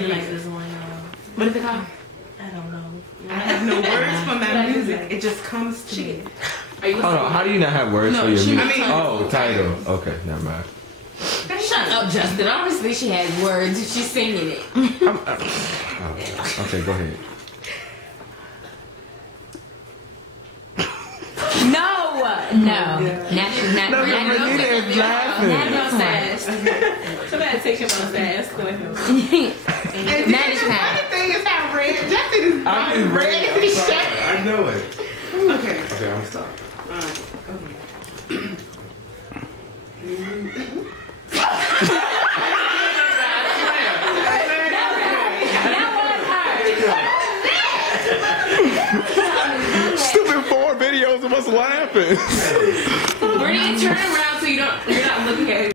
really like this one. What is it called? I don't know. I have no words for my music. It just comes to me. Hold on, how do you not have words for your music? Oh, title. Okay, never mind. Shut up, Justin. Obviously she has words. She's singing it. Okay, go ahead. No. Not Bernita is laughing. no sass. Somebody take him on sass. Go ahead. Not this time. The thing is how red. Justin is red. I know it. Okay. Okay, I'm stopped. Alright. Okay. Stupid 4 videos of us laughing. Bernita, turn around so you're not looking at it.